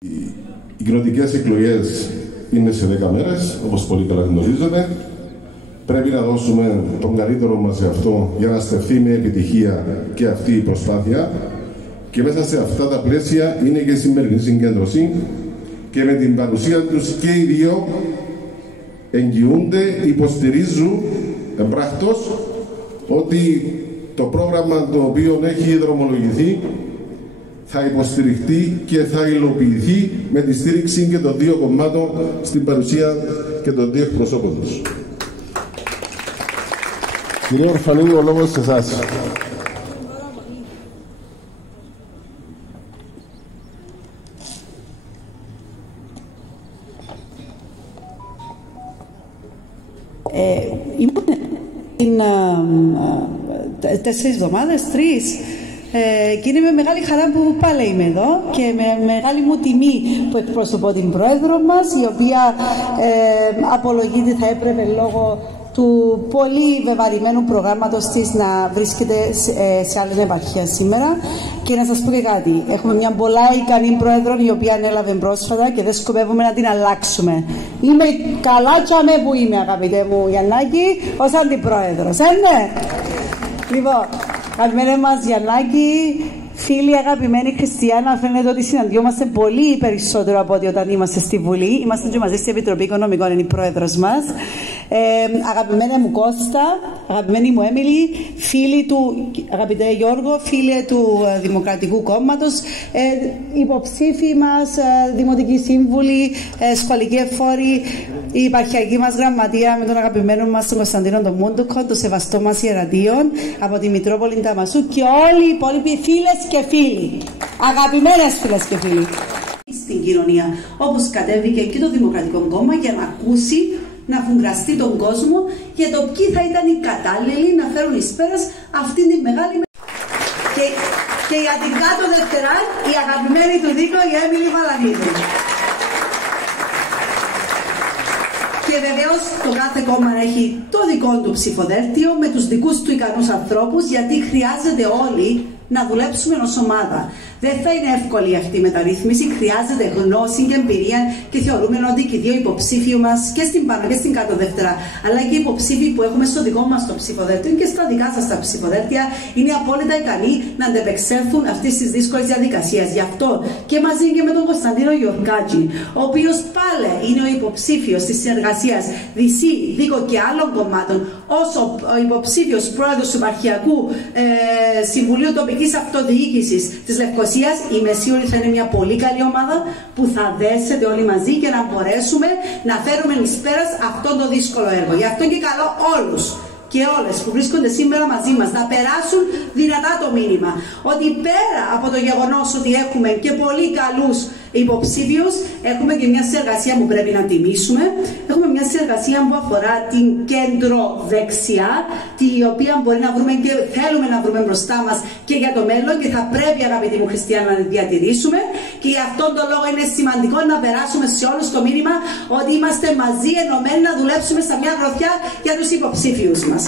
Οι κοινοτικές εκλογές είναι σε 10 μέρες, όπως πολύ καλά γνωρίζετε. Πρέπει να δώσουμε τον καλύτερο μας σε αυτό για να στεφθεί με επιτυχία και αυτή η προσπάθεια. Και μέσα σε αυτά τα πλαίσια είναι και η σημερινή συγκέντρωση και με την παρουσία τους και οι δύο εγγυούνται, υποστηρίζουν εμπράκτος ότι το πρόγραμμα το οποίο έχει δρομολογηθεί θα υποστηριχτεί και θα υλοποιηθεί με τη στήριξη και των δύο κομμάτων στην παρουσία και των δύο εκπροσώπων τους. Κυρία Ορφανίδη, ο λόγος σε εσάς. Ήμουν 4 εβδομάδες, 3, και είναι με μεγάλη χαρά που πάλι είμαι εδώ και με μεγάλη μου τιμή που εκπροσωπώ την πρόεδρο μας, η οποία απολογείται θα έπρεπε λόγω του πολύ βεβαρημένου προγράμματος της να βρίσκεται σε άλλη επαρχία σήμερα. Και να σας πω και κάτι, έχουμε μια πολλά ικανή πρόεδρο η οποία ανέλαβε πρόσφατα και δεν σκοπεύουμε να την αλλάξουμε. Είμαι καλά τσάμε που είμαι, αγαπητέ μου Γιαννάκη, ως αντιπρόεδρος, ναι. Λοιπόν, αγαπημένε μας Γιαννάκη, φίλοι, αγαπημένοι Χριστιανά, φαίνεται ότι συναντιόμαστε πολύ περισσότερο από ότι όταν είμαστε στη Βουλή. Είμαστε και μαζί στην Επιτροπή Οικονομικών, είναι η πρόεδρος μας. Αγαπημένε μου Κώστα, αγαπημένη μου Έμιλη, φίλοι του, αγαπητέ Γιώργο, φίλοι του Δημοκρατικού Κόμματος, υποψήφοι μας, δημοτικοί σύμβουλοι, σχολικοί εφόροι, η υπαρχιακή μας γραμματεία με τον αγαπημένο μας τον Κωνσταντίνο τον Μούντουκο, το σεβαστό μας Ιερατείον από τη Μητρόπολη Ταμασού και όλοι οι υπόλοιποι φίλες και φίλοι, αγαπημένες φίλες και φίλοι στην κοινωνία, όπως κατέβηκε και το Δημοκρατικό Κόμμα για να ακούσει, να φουγκραστεί τον κόσμο για το ποιοι θα ήταν οι κατάλληλοι να φέρουν εις πέρας αυτήν την μεγάλη και για την κάτω δευτερά η αγαπημένη του Δίκο, η Έμιλη Βαλανίδη. Και βεβαίως το κάθε κόμμα έχει το δικό του ψηφοδέλτιο με τους δικούς του ικανούς ανθρώπους, γιατί χρειάζεται όλοι να δουλέψουμε ως ομάδα. Δεν θα είναι εύκολη αυτή η μεταρρύθμιση, χρειάζεται γνώση και εμπειρία και θεωρούμε ότι και οι δύο υποψήφοι μας και στην πάνω και στην κάτω δεύτερα, αλλά και οι υποψήφοι που έχουμε στο δικό μας το ψηφοδέλτιο και στα δικά σας τα ψηφοδέλτια είναι απόλυτα ικανοί να αντεπεξέλθουν αυτές τις δύσκολες διαδικασίες. Γι' αυτό και μαζί και με τον Κωνσταντίνο Γιορκάτζη, ο οποίος πάλι είναι ο υποψήφιος της συνεργασίας Δυσί, Δίκο και άλλων κομμάτων, ως ο υποψήφιος πρόεδρος του Επαρχιακού Συμβουλίου Τοπικής Αυτοδιοίκησης της Λευκωσίας, είμαι σίγουρη θα είναι μια πολύ καλή ομάδα που θα δέσετε όλοι μαζί και να μπορέσουμε να φέρουμε εις πέρας αυτό το δύσκολο έργο. Γι' αυτό και καλώ όλους και όλες που βρίσκονται σήμερα μαζί μας να περάσουν δυνατά το μήνυμα ότι πέρα από το γεγονός ότι έχουμε και πολύ καλούς υποψήφιους, έχουμε και μια συνεργασία που πρέπει να τιμήσουμε. Έχουμε μια συνεργασία που αφορά την κέντρο δεξιά, την οποία μπορεί να βρούμε και θέλουμε να βρούμε μπροστά μας και για το μέλλον και θα πρέπει, αγαπητοί μου Χριστιανοί, να διατηρήσουμε. Και γι' αυτόν τον λόγο είναι σημαντικό να περάσουμε σε όλους το μήνυμα ότι είμαστε μαζί ενωμένοι να δουλέψουμε σε μια γροθιά για τους υποψήφιους μας.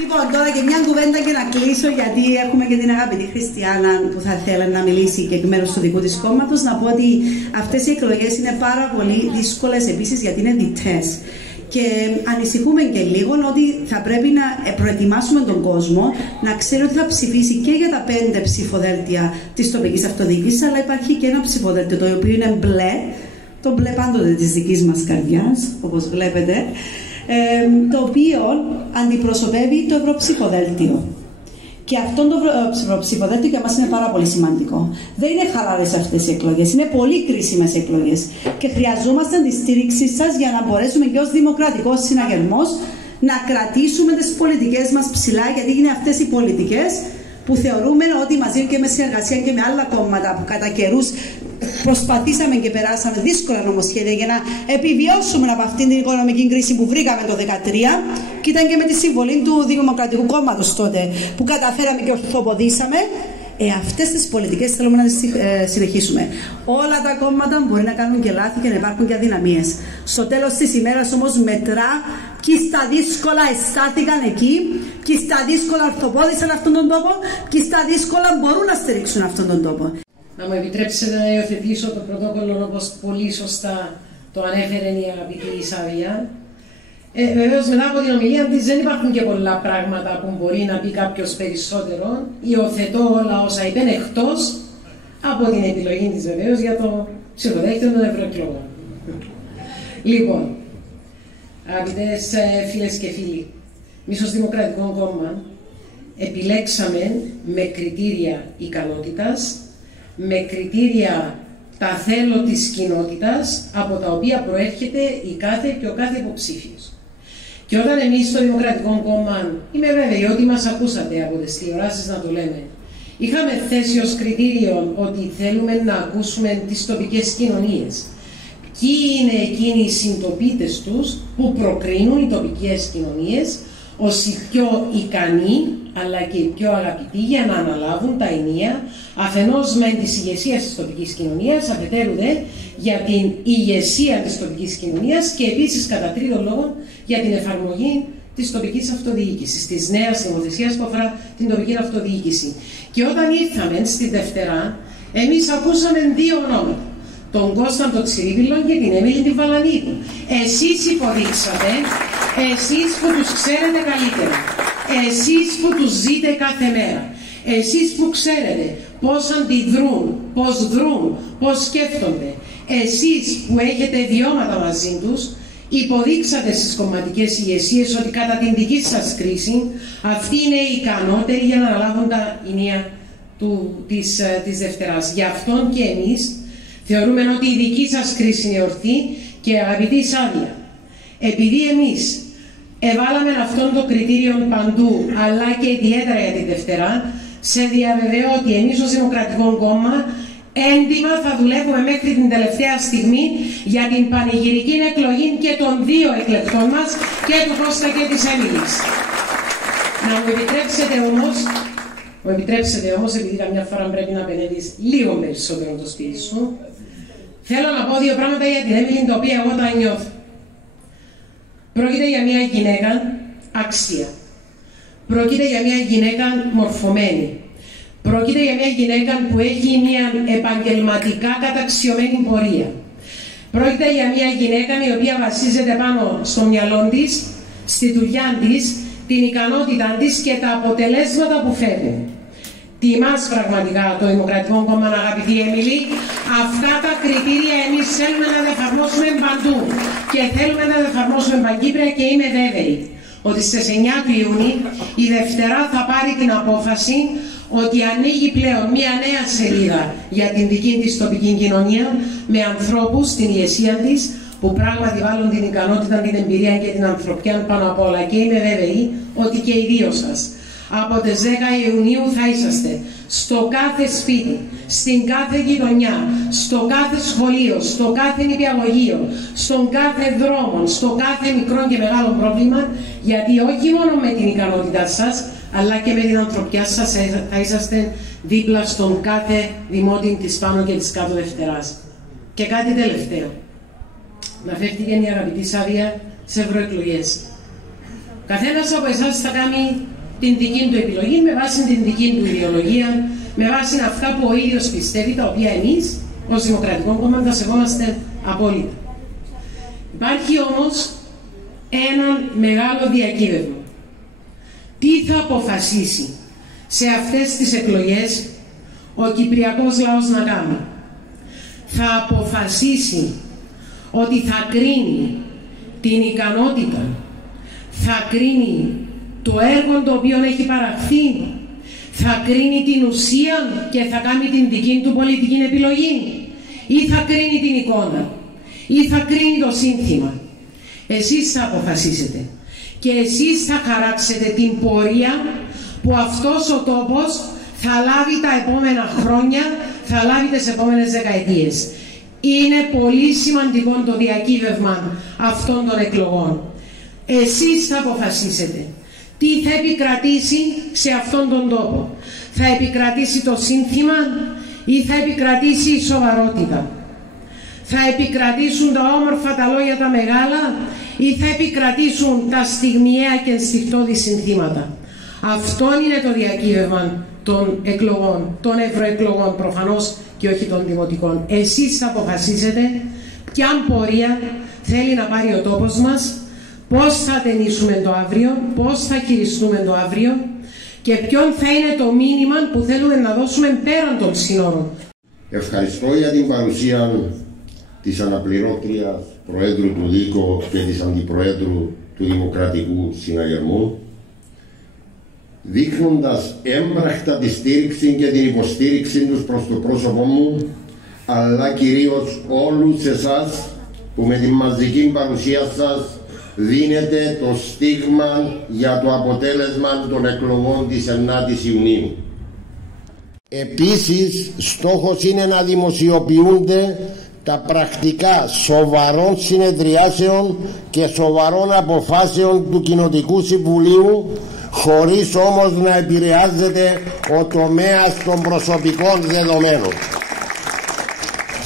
Λοιπόν, τώρα και μια κουβέντα και να κλείσω, γιατί έχουμε και την αγαπητή Χριστιανά που θα θέλει να μιλήσει και εκ μέρους του δικού της κόμματος. Να πω ότι αυτές οι εκλογές είναι πάρα πολύ δύσκολες επίσης, γιατί είναι διτές. Και ανησυχούμε και λίγο ότι θα πρέπει να προετοιμάσουμε τον κόσμο να ξέρει ότι θα ψηφίσει και για τα 5 ψηφοδέλτια της τοπικής αυτοδιοίκησης, αλλά υπάρχει και ένα ψηφοδέλτιο το οποίο είναι μπλε, το μπλε πάντοτε της δικής μας καρδιάς, όπως βλέπετε. Το οποίο αντιπροσωπεύει το ευρωψηφοδέλτιο. Και αυτό το ευρωψηφοδέλτιο για μας είναι πάρα πολύ σημαντικό. Δεν είναι χαλαρές αυτές οι εκλογές, είναι πολύ κρίσιμες εκλογές. Και χρειαζόμαστε τη στήριξή σας για να μπορέσουμε και ως δημοκρατικός συναγερμός να κρατήσουμε τις πολιτικές μας ψηλά, γιατί είναι αυτές οι πολιτικές που θεωρούμε ότι μαζί και με συνεργασία και με άλλα κόμματα που κατά καιρούς προσπαθήσαμε και περάσαμε δύσκολα νομοσχέδια για να επιβιώσουμε από αυτήν την οικονομική κρίση που βρήκαμε το 2013, και ήταν και με τη συμβολή του Δημοκρατικού Κόμματος τότε που καταφέραμε και ορθοποδήσαμε. Αυτές τις πολιτικές θέλουμε να τις συνεχίσουμε. Όλα τα κόμματα μπορεί να κάνουν και λάθη και να υπάρχουν και αδυναμίες. Στο τέλος της ημέρας όμως μετρά ποιοι στα δύσκολα αισθάνθηκαν εκεί, ποιοι στα δύσκολα ορθοπόδησαν αυτόν τον τόπο, ποιοι στα δύσκολα μπορούν να στηρίξουν αυτόν τον τόπο. Να μου επιτρέψετε να υιοθετήσω το πρωτόκολλο όπως πολύ σωστά το ανέφερε η αγαπητή Σάβια. Βεβαίως, μετά από την ομιλία της δεν υπάρχουν και πολλά πράγματα που μπορεί να πει κάποιος περισσότερο. Υιοθετώ όλα όσα είπε, εκτός από την επιλογή της βεβαίως για το ψηφοδέλτιο των ευρωεκλογών. Λοιπόν, αγαπητές φίλες και φίλοι, εμείς ως Δημοκρατικό Κόμμα επιλέξαμε με κριτήρια ικανότητας, με κριτήρια τα θέλω της κοινότητας, από τα οποία προέρχεται η κάθε και ο κάθε υποψήφιος. Και όταν εμείς στο Δημοκρατικό Κόμμα, είμαι βέβαιη ότι μας ακούσατε από τις τηλεοράσεις να το λέμε, είχαμε θέσει ως κριτήριο ότι θέλουμε να ακούσουμε τις τοπικές κοινωνίες. Ποιοι είναι εκείνοι οι συντοπίτες τους που προκρίνουν οι τοπικές κοινωνίες ως οι πιο ικανοί αλλά και οι πιο αγαπητοί για να αναλάβουν τα ενία αφενός με τις ηγεσίες της τοπικής κοινωνίας, αφετέρου δε για την ηγεσία της τοπικής κοινωνίας και επίσης κατά τρίτον λόγο για την εφαρμογή της τοπικής αυτοδιοίκησης, της νέας νομοθεσίας που αφορά την τοπική αυτοδιοίκηση. Και όταν ήρθαμε στη Δευτέρα, εμείς ακούσαμε δύο ονόματα. Τον Κώσταντο Τσιρίπηλο και την Έμιλη την Βαλανίδου. Εσείς υποδείξατε, εσείς που τους ξέρετε καλύτερα, εσείς που τους ζείτε κάθε μέρα, εσείς που ξέρετε πώς αντιδρούν, πώς δρούν, πώς σκέφτονται, εσείς που έχετε βιώματα μαζί τους, υποδείξατε στις κομματικές ηγεσίες ότι κατά την δική σας κρίση αυτοί είναι οι ικανότεροι για να αναλάβουν τα ενία της Δευτέρας. Γι' αυτόν και εμείς θεωρούμε ότι η δική σας κρίση είναι ορθή και αγαπητή Σάβια, επειδή εμείς εβάλαμε αυτόν το κριτήριο παντού, αλλά και ιδιαίτερα για τη Δευτέρα, σε διαβεβαιώ ότι εμείς ως Δημοκρατικό Κόμμα έντιμα θα δουλεύουμε μέχρι την τελευταία στιγμή για την πανηγυρική εκλογή και των δύο εκλεκτών μας, και του Κώστα και της Έμιλης. Να μου επιτρέψετε όμως, επειδή καμιά φορά πρέπει να επενδύεις λίγο περισσότερο το σπίτι σου, θέλω να πω δύο πράγματα για την Έμιλη, τα οποία εγώ τα νιώθω. Πρόκειται για μια γυναίκα άξια. Πρόκειται για μια γυναίκα μορφωμένη. Πρόκειται για μια γυναίκα που έχει μια επαγγελματικά καταξιωμένη πορεία. Πρόκειται για μια γυναίκα η οποία βασίζεται πάνω στο μυαλό της, στη δουλειά της, την ικανότητά της και τα αποτελέσματα που φέρνει. Τιμάς πραγματικά το Δημοκρατικό Κόμμα, αγαπητή Έμιλη. Αυτά τα κριτήρια εμείς θέλουμε να τα εφαρμόσουμε παντού και θέλουμε να τα εφαρμόσουμε παγκύπρια, και είμαι βέβαιη ότι στις 9 του Ιούνιου η Δευτέρα θα πάρει την απόφαση ότι ανοίγει πλέον μια νέα σελίδα για την δική της τοπική κοινωνία, με ανθρώπους στην ηγεσία της που πράγματι βάλουν την ικανότητα, την εμπειρία και την ανθρωπιά πάνω απ' όλα. Και είμαι βέβαιη ότι και οι δύο σας από τις 10 Ιουνίου θα είσαστε στο κάθε σπίτι, στην κάθε γειτονιά, στο κάθε σχολείο, στο κάθε νηπιαγωγείο, στον κάθε δρόμο, στο κάθε μικρό και μεγάλο πρόβλημα, γιατί όχι μόνο με την ικανότητά σας, αλλά και με την ανθρωπιά σας θα είσαστε δίπλα στον κάθε δημότη της Πάνω και της Κάτω Δευτεράς. Και κάτι τελευταίο. Αναφέρθηκε η αγαπητή Σάβια σε ευρωεκλογές. Καθένας από εσάς θα κάνει την δική του επιλογή με βάση την δική του ιδεολογία, με βάση αυτά που ο ίδιος πιστεύει, τα οποία εμείς ως Δημοκρατικό Κόμμα τα σεβόμαστε απόλυτα. Υπάρχει όμως ένα μεγάλο διακύβευμα. Τι θα αποφασίσει σε αυτές τις εκλογές ο κυπριακός λαός να κάνει? Θα αποφασίσει ότι θα κρίνει την ικανότητα, θα κρίνει το έργο το οποίο έχει παραχθεί, θα κρίνει την ουσία και θα κάνει την δική του πολιτική επιλογή, ή θα κρίνει την εικόνα, ή θα κρίνει το σύνθημα? Εσείς θα αποφασίσετε και εσείς θα χαράξετε την πορεία που αυτός ο τόπος θα λάβει τα επόμενα χρόνια, θα λάβει τις επόμενες δεκαετίες. Είναι πολύ σημαντικό το διακύβευμα αυτών των εκλογών. Εσείς θα αποφασίσετε τι θα επικρατήσει σε αυτόν τον τόπο. Θα επικρατήσει το σύνθημα ή θα επικρατήσει η σοβαρότητα? Θα επικρατήσουν τα όμορφα τα λόγια τα μεγάλα ή θα επικρατήσουν τα στιγμιαία και ενστικτώδη συνθήματα? Αυτό είναι το διακύβευμα των εκλογών, των ευρωεκλογών προφανώς και όχι των δημοτικών. Εσείς θα αποφασίσετε ποια πορεία θέλει να πάρει ο τόπος μας, πώς θα ταινίσουμε το αύριο, πώς θα χειριστούμε το αύριο και ποιον θα είναι το μήνυμα που θέλουμε να δώσουμε πέραν των σύνορων. Ευχαριστώ για την παρουσία της αναπληρώτριας Προέδρου του ΔΥΚΟ και της Αντιπροέδρου του Δημοκρατικού Συναγερμού, δείχνοντας έμπρακτα τη στήριξη και την υποστήριξη τους προς το πρόσωπό μου, αλλά κυρίως όλους εσάς που με τη μαζική παρουσία σας δίνετε το στίγμα για το αποτέλεσμα των εκλογών της 9ης Ιουνίου. Επίσης, στόχος είναι να δημοσιοποιούνται τα πρακτικά σοβαρών συνεδριάσεων και σοβαρών αποφάσεων του Κοινοτικού Συμβουλίου, χωρίς όμως να επηρεάζεται ο τομέας των προσωπικών δεδομένων.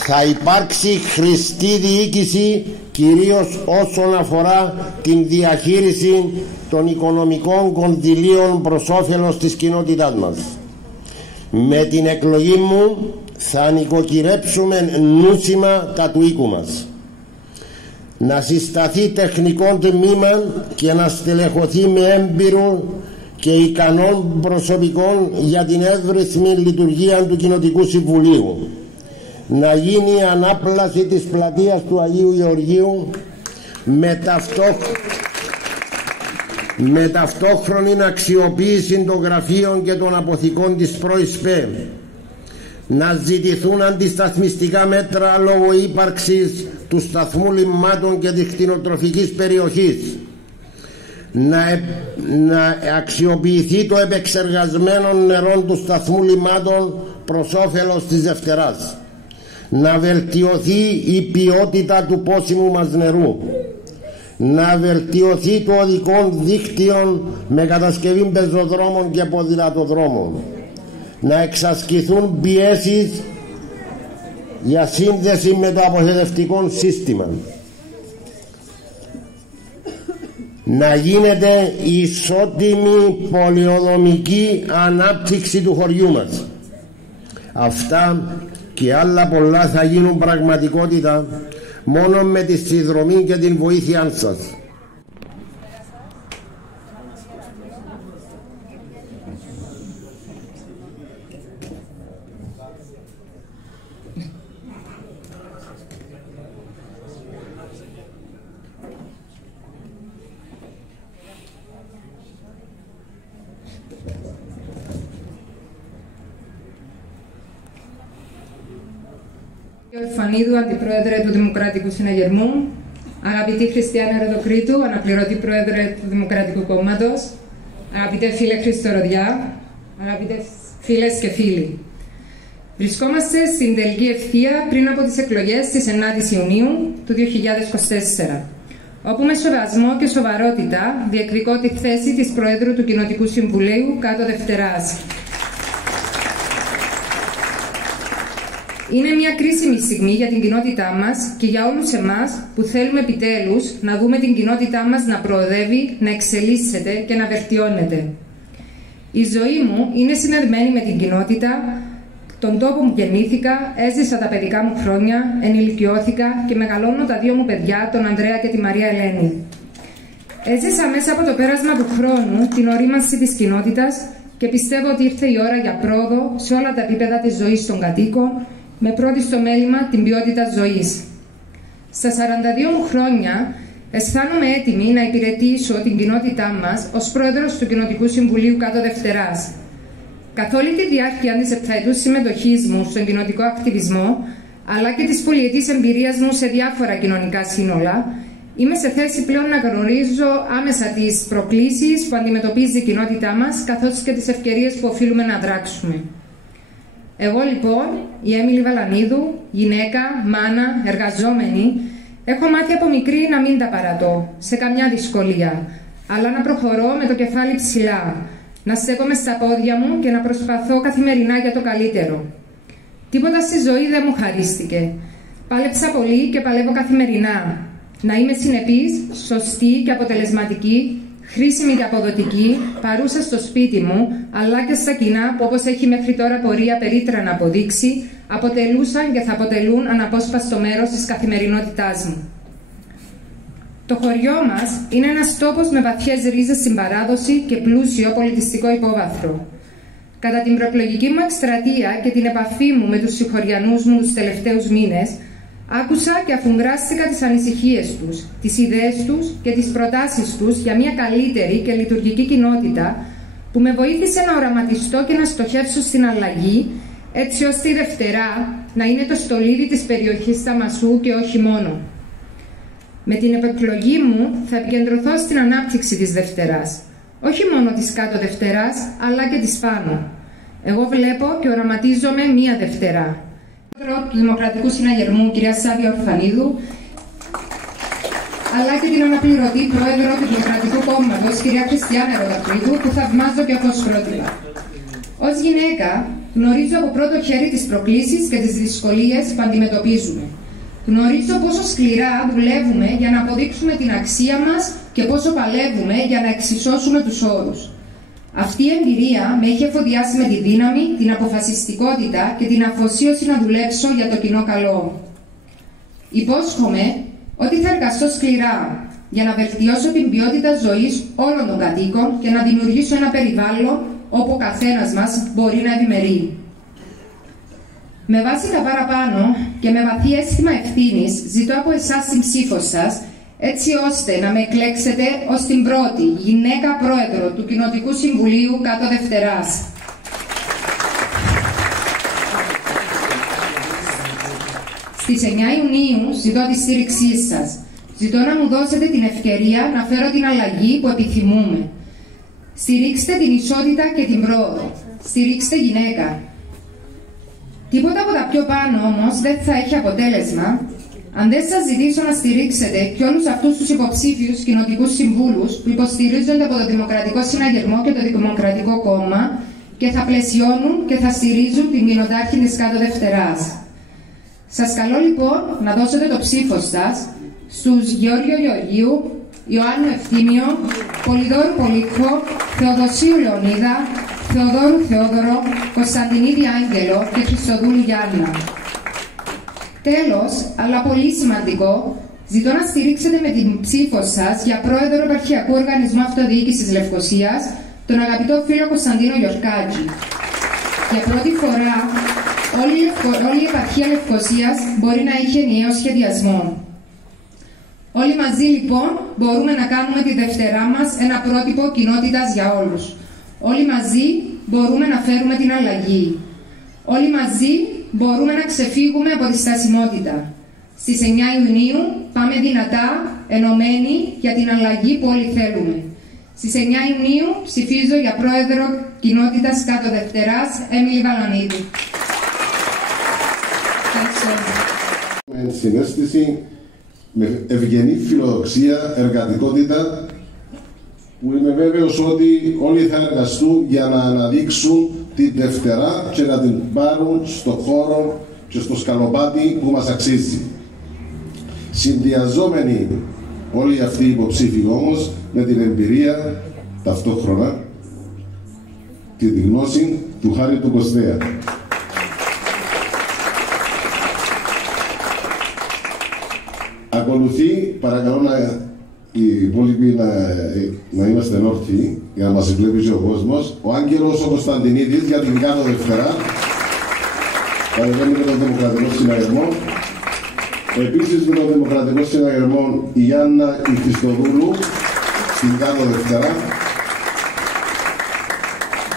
Θα υπάρξει χρηστή διοίκηση, κυρίως όσον αφορά την διαχείριση των οικονομικών κονδυλίων προς όφελος της κοινότητάς μας. Με την εκλογή μου θα νοικοκυρέψουμε νούσιμα τα του οίκου μας. Να συσταθεί τεχνικό τμήμα και να στελεχωθεί με έμπειρο και ικανών προσωπικών για την εύρυθμη λειτουργία του Κοινοτικού Συμβουλίου. Να γίνει η ανάπλαση της πλατείας του Αγίου Γεωργίου με ταυτόχρονη αξιοποίηση των γραφείων και των αποθηκών της ΠροΙΣΠΕ. Να ζητηθούν αντισταθμιστικά μέτρα λόγω ύπαρξης του σταθμού λιμμάτων και της κτηνοτροφικής περιοχής. Να αξιοποιηθεί το επεξεργασμένο νερό του σταθμού λιμμάτων προς όφελος της Δευτεράς. Να βελτιωθεί η ποιότητα του πόσιμου μας νερού. Να βελτιωθεί το οδικό δίκτυο με κατασκευή πεζοδρόμων και ποδηλατοδρόμων. Να εξασκηθούν πιέσεις για σύνδεση με το αποχαιρετικό σύστημα. Να γίνεται ισότιμη πολεοδομική ανάπτυξη του χωριού μας. Αυτά και άλλα πολλά θα γίνουν πραγματικότητα μόνο με τη συνδρομή και την βοήθειά σας. Φανίδου, Αντιπρόεδρε του Δημοκρατικού Συναγερμού, αγαπητή Χριστιανή Ροδοκρήτου, Αναπληρωτή Πρόεδρε του Δημοκρατικού Κόμματος, αγαπητέ φίλε Χριστοροδιά, αγαπητές φίλες και φίλοι. Βρισκόμαστε στην τελική ευθεία πριν από τις εκλογές της 9ης Ιουνίου του 2024, όπου με σεβασμό και σοβαρότητα διεκδικώ τη θέση της Προέδρου του Κοινοτικού Συμβουλίου κάτω Δευτεράς. Είναι μια κρίσιμη στιγμή για την κοινότητά μας και για όλους εμάς που θέλουμε επιτέλους να δούμε την κοινότητά μας να προοδεύει, να εξελίσσεται και να βελτιώνεται. Η ζωή μου είναι συνδεδεμένη με την κοινότητα, τον τόπο μου γεννήθηκα, έζησα τα παιδικά μου χρόνια, ενηλικιώθηκα και μεγαλώνω τα δύο μου παιδιά, τον Ανδρέα και τη Μαρία Ελένη. Έζησα μέσα από το πέρασμα του χρόνου την ορίμανση της κοινότητας και πιστεύω ότι ήρθε η ώρα για πρόοδο σε όλα τα επίπεδα της ζωής των κατοίκων, με πρώτη στο μέλημα την ποιότητα ζωής. Στα 42 μου χρόνια αισθάνομαι έτοιμη να υπηρετήσω την κοινότητά μας ως πρόεδρος του Κοινοτικού Συμβουλίου κάτω Δευτεράς. Καθ' όλη τη διάρκεια της επταετούς συμμετοχής μου στον κοινοτικό ακτιβισμό, αλλά και της πολυετής εμπειρίας μου σε διάφορα κοινωνικά σύνολα, είμαι σε θέση πλέον να γνωρίζω άμεσα τις προκλήσεις που αντιμετωπίζει η κοινότητά μας, καθώς και τις ευκαιρίες που οφείλουμε να δράξουμε. Εγώ λοιπόν, η Έμιλη Βαλανίδου, γυναίκα, μάνα, εργαζόμενη, έχω μάθει από μικρή να μην τα παρατώ, σε καμιά δυσκολία, αλλά να προχωρώ με το κεφάλι ψηλά, να στέκομαι στα πόδια μου και να προσπαθώ καθημερινά για το καλύτερο. Τίποτα στη ζωή δεν μου χαρίστηκε. Πάλεψα πολύ και παλεύω καθημερινά. Να είμαι συνεπής, σωστή και αποτελεσματική, χρήσιμη και αποδοτική, παρούσα στο σπίτι μου, αλλά και στα κοινά που, όπως έχει μέχρι τώρα πορεία περίτρα να αποδείξει, αποτελούσαν και θα αποτελούν αναπόσπαστο μέρος της καθημερινότητάς μου. Το χωριό μας είναι ένας τόπος με βαθιές ρίζες στην παράδοση και πλούσιο πολιτιστικό υπόβαθρο. Κατά την προεκλογική μου εκστρατεία και την επαφή μου με τους συγχωριανούς μου τους τελευταίους μήνες, άκουσα και αφουγκράστηκα τις ανησυχίες τους, τις ιδέες τους και τις προτάσεις τους για μια καλύτερη και λειτουργική κοινότητα που με βοήθησε να οραματιστώ και να στοχεύσω στην αλλαγή, έτσι ώστε η Δευτερά να είναι το στολίδι της περιοχής Θαμασού και όχι μόνο. Με την επεκλογή μου θα επικεντρωθώ στην ανάπτυξη της Δευτεράς, όχι μόνο της κάτω Δευτεράς, αλλά και της πάνω. Εγώ βλέπω και οραματίζομαι μία Δευτερά. Του Δημοκρατικού Συναγερμού, κυρία Σάβια Ορφανίδου, αλλά και την αναπληρωτή πρόεδρο του Δημοκρατικού Κόμματος, κυρία Χριστιάνα Ροδαπρίδου, που θαυμάζω και όπως πρότυπα. Ως γυναίκα, γνωρίζω από πρώτο χέρι τις προκλήσεις και τις δυσκολίες που αντιμετωπίζουμε. Γνωρίζω πόσο σκληρά δουλεύουμε για να αποδείξουμε την αξία μας και πόσο παλεύουμε για να εξισώσουμε τους όρους. Αυτή η εμπειρία με έχει εφοδιάσει με τη δύναμη, την αποφασιστικότητα και την αφοσίωση να δουλέψω για το κοινό καλό. Υπόσχομαι ότι θα εργαστώ σκληρά για να βελτιώσω την ποιότητα ζωής όλων των κατοίκων και να δημιουργήσω ένα περιβάλλον όπου ο καθένας μας μπορεί να ευημερεί. Με βάση τα παραπάνω και με βαθύ αίσθημα ευθύνης, ζητώ από εσάς την ψήφο σας, έτσι ώστε να με εκλέξετε ως την πρώτη γυναίκα πρόεδρο του Κοινοτικού Συμβουλίου κάτω Δευτεράς. Στις 9 Ιουνίου ζητώ τη στήριξή σας. Ζητώ να μου δώσετε την ευκαιρία να φέρω την αλλαγή που επιθυμούμε. Στηρίξτε την ισότητα και την πρόοδο. Στηρίξτε γυναίκα. Τίποτα από τα πιο πάνω όμως δεν θα έχει αποτέλεσμα αν δεν σας ζητήσω να στηρίξετε και όλους αυτούς τους υποψήφιους κοινοτικούς συμβούλους που υποστηρίζονται από το Δημοκρατικό Συναγερμό και το Δημοκρατικό Κόμμα και θα πλαισιώνουν και θα στηρίζουν την κοινοτάρχη της κάτω Δευτεράς. Σας καλώ λοιπόν να δώσετε το ψήφο σας στους Γεώργιο Γεωργίου, Ιωάννου Ευθύμιο, Πολυδόρου Πολύκχο, Θεοδοσίου Λεωνίδα, Θεοδόρου Θεόδωρο, Κωνσταντινίδη Άγγελο και Χριστοδούλου Γιάννα. Τέλος, αλλά πολύ σημαντικό, ζητώ να στηρίξετε με την ψήφο σας για πρόεδρο Επαρχιακού Οργανισμού Αυτοδιοίκησης Λευκωσίας, τον αγαπητό φίλο Κωνσταντίνο Γιορκάτζη. Για πρώτη φορά, όλη η επαρχία Λευκωσίας μπορεί να έχει ενιαίο σχεδιασμό. Όλοι μαζί λοιπόν μπορούμε να κάνουμε τη Δευτερά μας ένα πρότυπο κοινότητας για όλους. Όλοι μαζί μπορούμε να φέρουμε την αλλαγή. Όλοι μαζί μπορούμε να ξεφύγουμε από τη στασιμότητα. Στις 9 Ιουνίου πάμε δυνατά, ενωμένοι για την αλλαγή που όλοι θέλουμε. Στις 9 Ιουνίου ψηφίζω για πρόεδρο κοινότητας κάτω Δευτεράς, Έμιλη Βαλανίδη. Με συναίσθηση, με ευγενή φιλοδοξία, εργατικότητα, που είμαι βέβαιος ότι όλοι θα εργαστούν για να αναδείξουν την Δευτερά και να την πάρουν στο χώρο και στο σκαλοπάτι που μας αξίζει. Συνδυαζόμενοι όλοι αυτοί οι υποψήφοι όμως με την εμπειρία ταυτόχρονα και τη γνώση του Χάρη του Κωστέα. Ακολουθεί, παρακαλώ οι υπόλοιποι να είμαστε όρθιοι για να μας βλέπει και ο κόσμος, ο Άγγελος ο Κωνσταντινίδης για την κάτω Δευτερά, παρεμβαίνει με τον Δημοκρατικό Συναγερμό. Επίσης με τον Δημοκρατικό Συναγερμό η Γιάννα η Χριστοδούλου στην κάτω Δευτερά.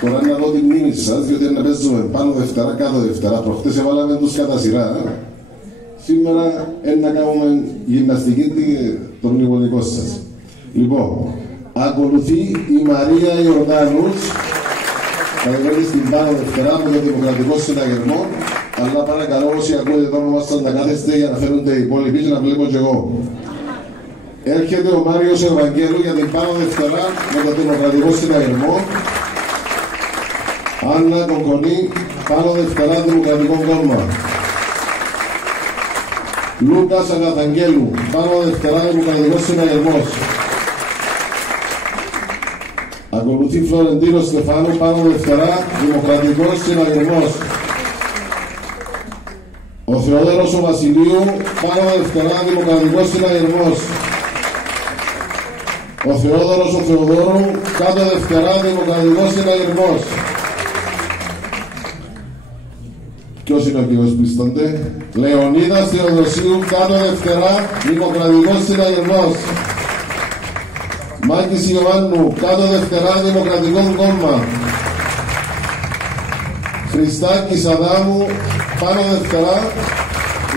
Τώρα να δω τη μνήμη σας, διότι να παίζουμε πάνω Δευτερά, κάτω Δευτερά. Προχτές έβαλαμε τους κατά σειρά. Σήμερα να κάνουμε γυμναστική των μνημονικών σας. Λοιπόν, ακολουθεί η Μαρία Ιορδάνους, παρεμβαίνει στην πάνω Δευτερά με τον Δημοκρατικό Συναγερμό, αλλά παρακαλώ όσοι ακούτε εδώ μας να κάθεστε για να φαίνονται οι υπόλοιποι και να βλέπω και εγώ. Έρχεται ο Μάριος Ευαγγέλου για την πάνω Δευτερά με τον Δημοκρατικό Συναγερμό. Άννα Κοκονή, πάνω Δευτερά, Δημοκρατικό Κόμμα. Λούκας Αγαθαγγέλου, πάνω Δευτερά, Δημοκρατικός Συναγερμός. Ακολουθεί Φλωρεντίνος Στεφάνου, πάνω δευτερά, Δημοκρατικός Συναγερμός. Ο Θεόδωρος ο Βασιλείου, πάνω δευτερά, Δημοκρατικός Συναγερμός. Ο Θεόδωρος ο Θεοδόρου, κάτω δευτερά, Δημοκρατικός Συναγερμός. Ποιος είναι ο κύριος Πίσταντε? Λεωνίδας Θεοδοσίου, κάτω δευτερά, Δημοκρατικός Συναγερμός. Μάκης Ιωάννου, κάτω δευτερά, Δημοκρατικό Κόμμα. Χριστάκης Αδάμου, πάνω δευτερά,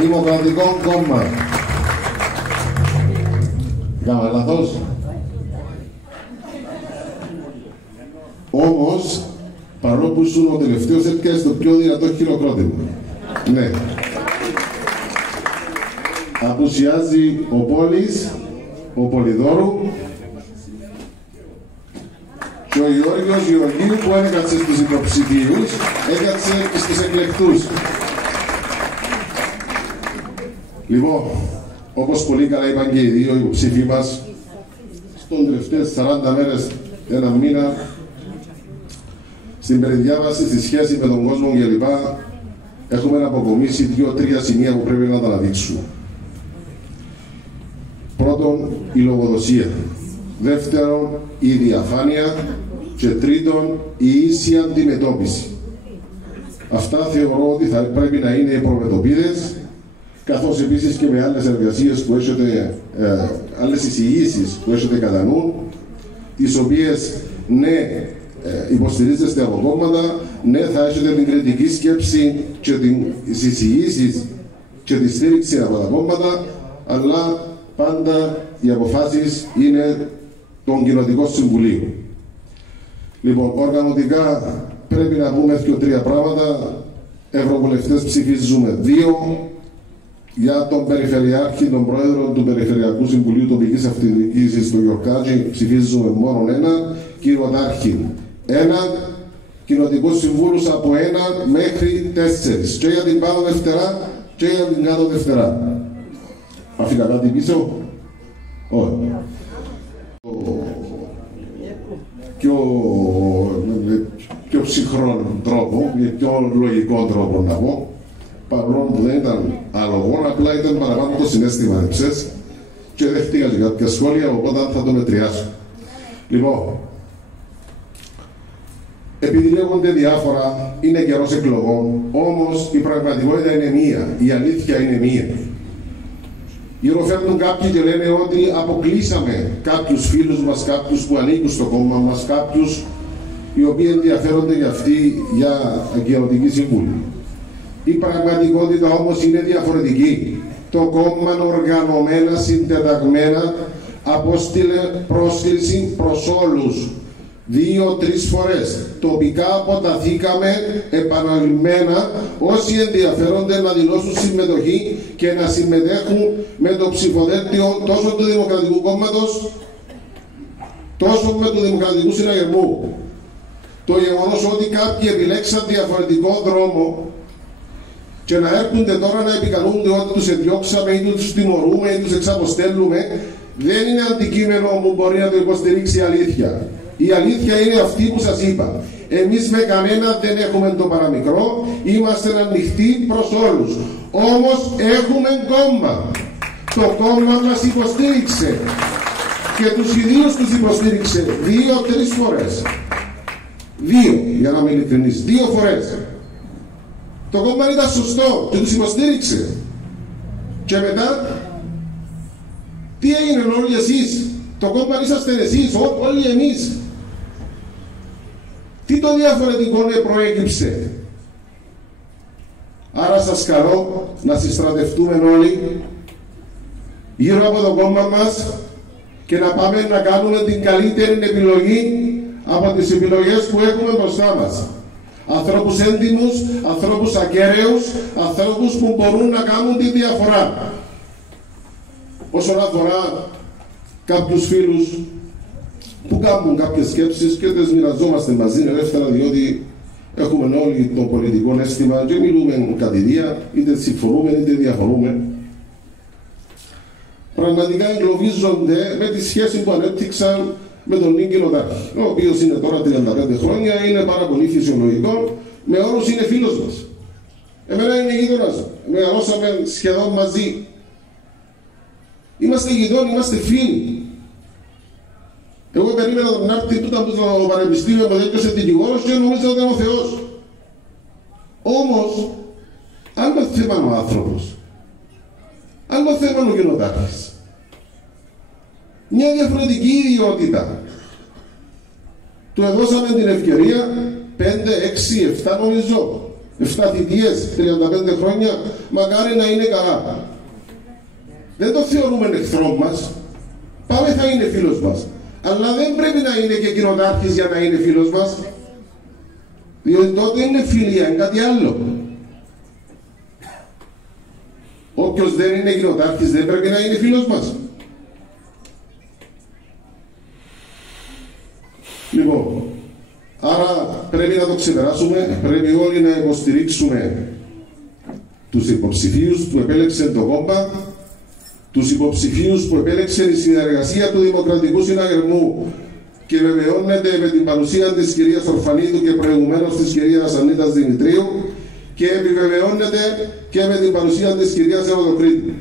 Δημοκρατικό Κόμμα. Κάμα λάθος? Όμως, παρόλο που ήσουν ο τελευταίος, έπιασε το πιο δυνατό χειροκρότημα. Ναι. Απουσιάζει ο Πόλης, ο Πολυδόρου και ο Γιώργος Γεωργίου που έκατσε στους υποψηφίους, έκατσε και στους εκλεκτούς. Λοιπόν, όπως πολύ καλά είπαν και οι δύο υποψήφοι μας, στον τελευταίες 40 μέρες, ένα μήνα, στην περιδιάβαση, στη σχέση με τον κόσμο κλπ. Έχουμε αποκομίσει 2-3 σημεία που πρέπει να τα αναδείξουμε. Πρώτον, η λογοδοσία. Δεύτερον, η διαφάνεια. Και τρίτον, η ίση αντιμετώπιση. Αυτά θεωρώ ότι θα πρέπει να είναι προμετωπίδες, καθώς επίσης και με άλλες εργασίες που έχετε, άλλες εισηγήσεις που έχετε κατά νου, τις οποίες ναι, υποστηρίζεστε από κόμματα, ναι, θα έχετε την κριτική σκέψη και τις εισηγήσεις και τη στήριξη από τα κόμματα, αλλά πάντα οι αποφάσεις είναι των Κοινοτικών Συμβουλίων. Λοιπόν, οργανωτικά πρέπει να πούμε 2-3 πράγματα. Ευρωβουλευτές ψηφίζουμε 2. Για τον Περιφερειάρχη, τον Πρόεδρο του Περιφερειακού Συμβουλίου Τοπικής Αυτοδιοίκησης του Γιορκάτζη ψηφίζουμε μόνο 1. Κυριοτάρχη 1. Κοινοτικούς Συμβούλους από 1 μέχρι 4. Και για την πάνω δευτερά και για την κάτω δευτερά. Αφήκα κάτι πίσω? Όχι. Πιο ψυχρό τρόπο, πιο λογικό τρόπο να πω, παρόλο που δεν ήταν αλογόν, απλά ήταν παραπάνω το συναίσθημα έψες και δέχτηκα και κάποια σχόλια, οπότε θα το μετριάσω. Λοιπόν, επειδή λέγονται διάφορα, είναι καιρός εκλογών, όμως η πραγματικότητα είναι μία, η αλήθεια είναι μία. Γυροφέρνουν κάποιοι και λένε ότι αποκλείσαμε κάποιους φίλους μας, κάποιους που ανήκουν στο κόμμα μας, κάποιους οι οποίοι ενδιαφέρονται για αυτή για Κοινοτική Συμβούλη. Η πραγματικότητα όμως είναι διαφορετική. Το κόμμα οργανωμένα, συντεταγμένα, απόστειλε πρόσκληση προς όλους 2-3 φορές. Τοπικά αποταθήκαμε επαναλημμένα όσοι ενδιαφέρονται να δηλώσουν συμμετοχή και να συμμετέχουν με το ψηφοδέλτιο τόσο του Δημοκρατικού Κόμματος τόσο με του Δημοκρατικού Συναγερμού. Το γεγονός ότι κάποιοι επιλέξαν διαφορετικό δρόμο και να έρχονται τώρα να επικαλούνται ότι τους ενδιώξαμε ή τους τιμωρούμε ή τους εξαποστέλνουμε, δεν είναι αντικείμενο που μπορεί να το υποστηρίξει η αλήθεια. Η αλήθεια είναι αυτή που σας είπα. Εμείς με κανένα δεν έχουμε το παραμικρό, είμαστε ανοιχτοί προς όλους. Όμως έχουμε κόμμα. Το κόμμα μας υποστήριξε και τους ιδίους τους υποστήριξε 2-3 φορές. 2, για να είμαι ειλικρινής, 2 φορές. Το κόμμα ήταν σωστό και τους υποστήριξε. Και μετά, τι έγινε όλοι εσείς? Το κόμμα είσαστε εσείς, όλοι εμείς. Τι το διαφορετικό προέκυψε? Άρα σας καλώ να συστρατευτούμε όλοι γύρω από το κόμμα μας και να πάμε να κάνουμε την καλύτερη επιλογή από τις επιλογές που έχουμε μπροστά μας. Ανθρώπους έντιμους, ανθρώπους ακέραιος, ανθρώπους που μπορούν να κάνουν τη διαφορά. Όσον αφορά κάποιους φίλους που κάνουν κάποιες σκέψεις και τις μοιραζόμαστε μαζί ελεύθερα, διότι έχουμε όλοι το πολιτικό αίσθημα και μιλούμε κατηδία, είτε συμφωνούμε είτε διαφωνούμε. Πραγματικά εγκλωβίζονται με τη σχέση που ανέπτυξαν με τον Νίκη Νοτάρχη, ο οποίος είναι τώρα 35 χρόνια, είναι πάρα πολύ φυσιολογικό, με όρους είναι φίλος μας. Εμένα είναι γείτονας, μεγαλώσαμε σχεδόν μαζί. Είμαστε γειτόνοι, είμαστε φίλοι. Εγώ περίμενα τον άρτη του ήταν το πανεπιστήμιο που δέχτησε δικηγόρος και νόμιζα ότι ήταν ο Θεός. Όμως, άλλο θέμα είναι ο άνθρωπος. Άλλο θέμα είναι ο κοινοτάρχης. Μια διαφορετική ιδιότητα. Του έδωσαμε την ευκαιρία 5, 6, 7 νομίζω. 7 θητείες, 35 χρόνια. Μακάρι να είναι καλά. Δεν το θεωρούμε εχθρό μας. Πάμε θα είναι φίλος μας. Αλλά δεν πρέπει να είναι και κοινοτάρχης για να είναι φίλος μας. Διότι τότε είναι φιλία, είναι κάτι άλλο. Όποιος δεν είναι κοινοτάρχης δεν πρέπει να είναι φίλος μας. Λοιπόν, άρα πρέπει να το ξεπεράσουμε, πρέπει όλοι να υποστηρίξουμε τους υποψηφίους που επέλεξε το κόμμα, τους υποψηφίους που επέλεξε η συνεργασία του Δημοκρατικού Συναγερμού και βεβαιώνεται με την παρουσία της κυρίας Ορφανίδου και προηγουμένως της κυρίας Ανίτας Δημητρίου και επιβεβαιώνεται και με την παρουσία της κυρίας Ευδοκρίτου.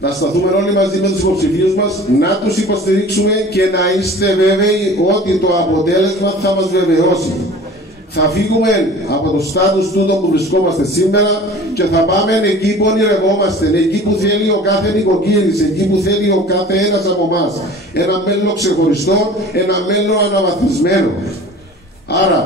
Να σταθούμε όλοι μαζί με τους υποψηφίους μας, να τους υποστηρίξουμε και να είστε βέβαιοι ότι το αποτέλεσμα θα μας βεβαιώσει. Θα φύγουμε από το στάτους τούτο που βρισκόμαστε σήμερα και θα πάμε εκεί που ονειρευόμαστε, εκεί που θέλει ο κάθε νοικοκύρης, εκεί που θέλει ο κάθε ένας από εμάς. Ένα μέλλον ξεχωριστό, ένα μέλλον αναβαθμισμένο. Άρα,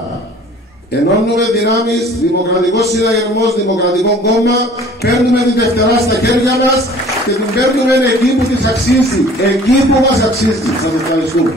ενώνουμε δυνάμεις, Δημοκρατικός Συναγερμός, Δημοκρατικό Κόμμα, παίρνουμε τη Δευτερά στα χέρια μας και την παίρνουμε εκεί που της αξίζει, εκεί που μας αξίζει. Σας ευχαριστούμε.